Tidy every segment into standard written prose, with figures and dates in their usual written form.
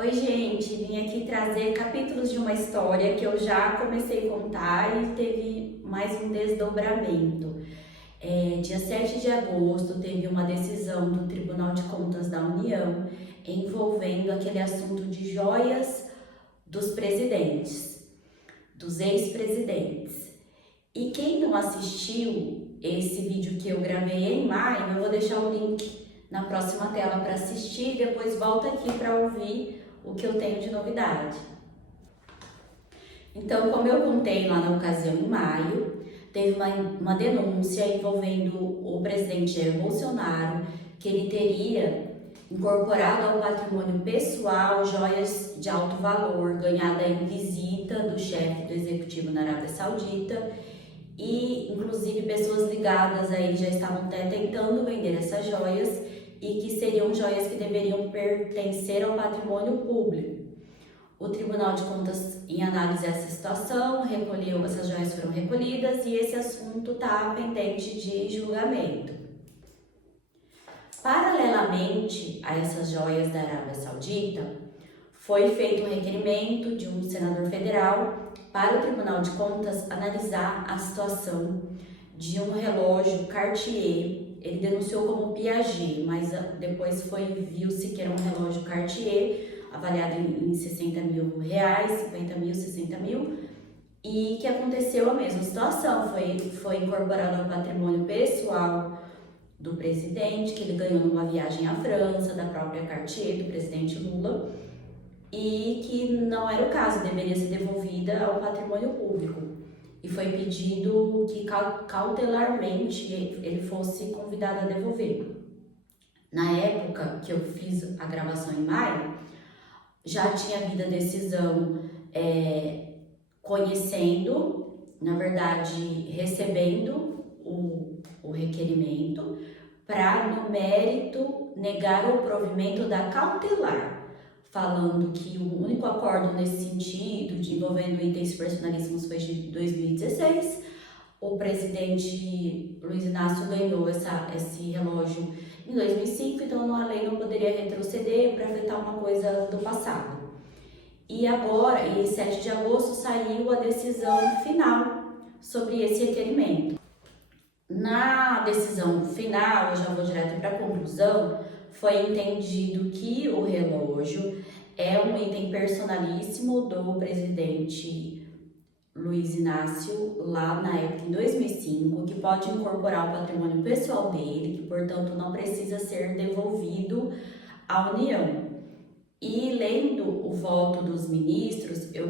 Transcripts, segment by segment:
Oi, gente, vim aqui trazer capítulos de uma história que eu já comecei a contar e teve mais um desdobramento. Dia 7 de agosto teve uma decisão do Tribunal de Contas da União envolvendo aquele assunto de joias dos presidentes, dos ex-presidentes. E quem não assistiu esse vídeo que eu gravei em maio, eu vou deixar o link na próxima tela para assistir e depois volta aqui para ouvir o que eu tenho de novidade. Então, como eu contei lá na ocasião em maio, teve uma denúncia envolvendo o presidente Jair Bolsonaro, que ele teria incorporado ao patrimônio pessoal joias de alto valor ganhada em visita do chefe do executivo na Arábia Saudita e, inclusive, pessoas ligadas a ele já estavam até tentando vender essas joias e que seriam joias que deveriam pertencer ao patrimônio público. O Tribunal de Contas, em análise dessa situação, essas joias foram recolhidas e esse assunto está pendente de julgamento. Paralelamente a essas joias da Arábia Saudita, foi feito um requerimento de um senador federal para o Tribunal de Contas analisar a situação de um relógio Cartier. Ele denunciou como Piaget, mas depois viu-se que era um relógio Cartier, avaliado em 60 mil reais, 50 mil, 60 mil, e que aconteceu a mesma situação, foi incorporado ao patrimônio pessoal do presidente, que ele ganhou numa viagem à França, da própria Cartier, do presidente Lula, e que não era o caso, deveria ser devolvida ao patrimônio público. E foi pedido que cautelarmente ele fosse convidado a devolver. Na época que eu fiz a gravação em maio, já tinha havido a decisão conhecendo, na verdade, recebendo o requerimento para, no mérito, negar o provimento da cautelar, falando que o único acordo nesse sentido, envolvendo itens personalíssimos, foi de 2016. O presidente Luiz Inácio ganhou esse relógio em 2005, então a lei não poderia retroceder para afetar uma coisa do passado. E agora, em 7 de agosto, saiu a decisão final sobre esse requerimento. Na decisão final, eu já vou direto para a conclusão, foi entendido que o relógio é um item personalíssimo do presidente Luiz Inácio, lá na época, em 2005, que pode incorporar o patrimônio pessoal dele, que, portanto, não precisa ser devolvido à União. E lendo o voto dos ministros, eu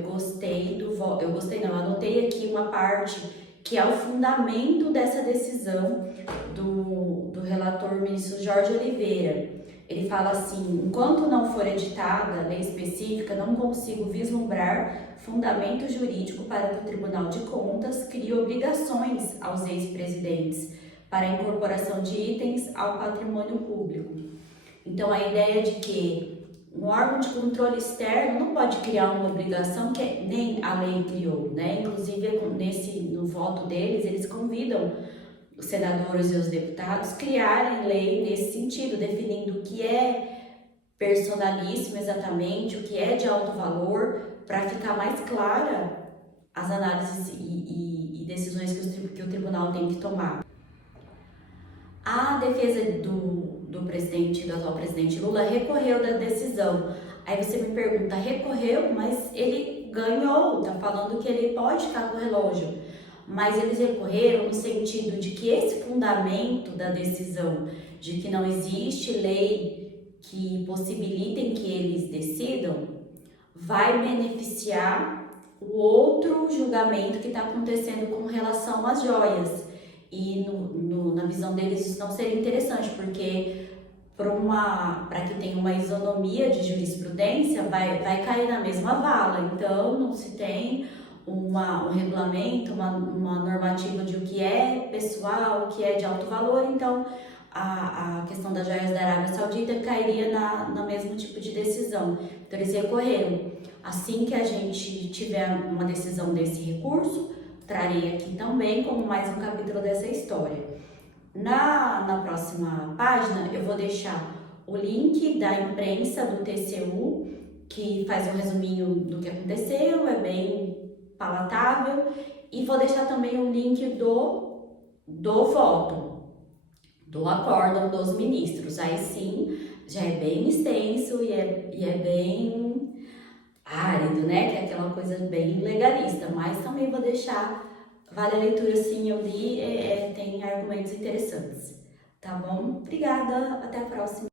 anotei aqui uma parte que é o fundamento dessa decisão do relator ministro Jorge Oliveira. Ele fala assim: enquanto não for editada a lei específica, não consigo vislumbrar fundamento jurídico para que o Tribunal de Contas crie obrigações aos ex-presidentes para a incorporação de itens ao patrimônio público. Então, a ideia de que um órgão de controle externo não pode criar uma obrigação que nem a lei criou, né? Inclusive, no voto deles, eles convidam os senadores e os deputados criarem lei nesse sentido, definindo o que é personalíssimo exatamente, o que é de alto valor, para ficar mais clara as análises e decisões que o tribunal tem que tomar. A defesa do atual presidente Lula recorreu da decisão. Aí você me pergunta, recorreu, mas ele ganhou, tá falando que ele pode ficar com o relógio. Mas eles recorreram no sentido de que esse fundamento da decisão de que não existe lei que possibilitem que eles decidam vai beneficiar o outro julgamento que está acontecendo com relação às joias. E na visão deles isso não seria interessante, porque para que tenha uma isonomia de jurisprudência, vai cair na mesma vala. Então, não se tem um regulamento, uma normativa de o que é pessoal, o que é de alto valor. Então, a questão das joias da Arábia Saudita cairia no mesmo tipo de decisão. Então, eles recorreram. Assim que a gente tiver uma decisão desse recurso, trarei aqui também como mais um capítulo dessa história. Na próxima página, eu vou deixar o link da imprensa do TCU que faz um resuminho do que aconteceu, é bem palatável. E vou deixar também o link do voto, do acórdão dos ministros. Aí sim, já é bem extenso e é bem árido, né? Que é aquela coisa bem legalista. Mas também vou deixar, vale a leitura sim, eu li, tem argumentos interessantes. Tá bom? Obrigada, até a próxima.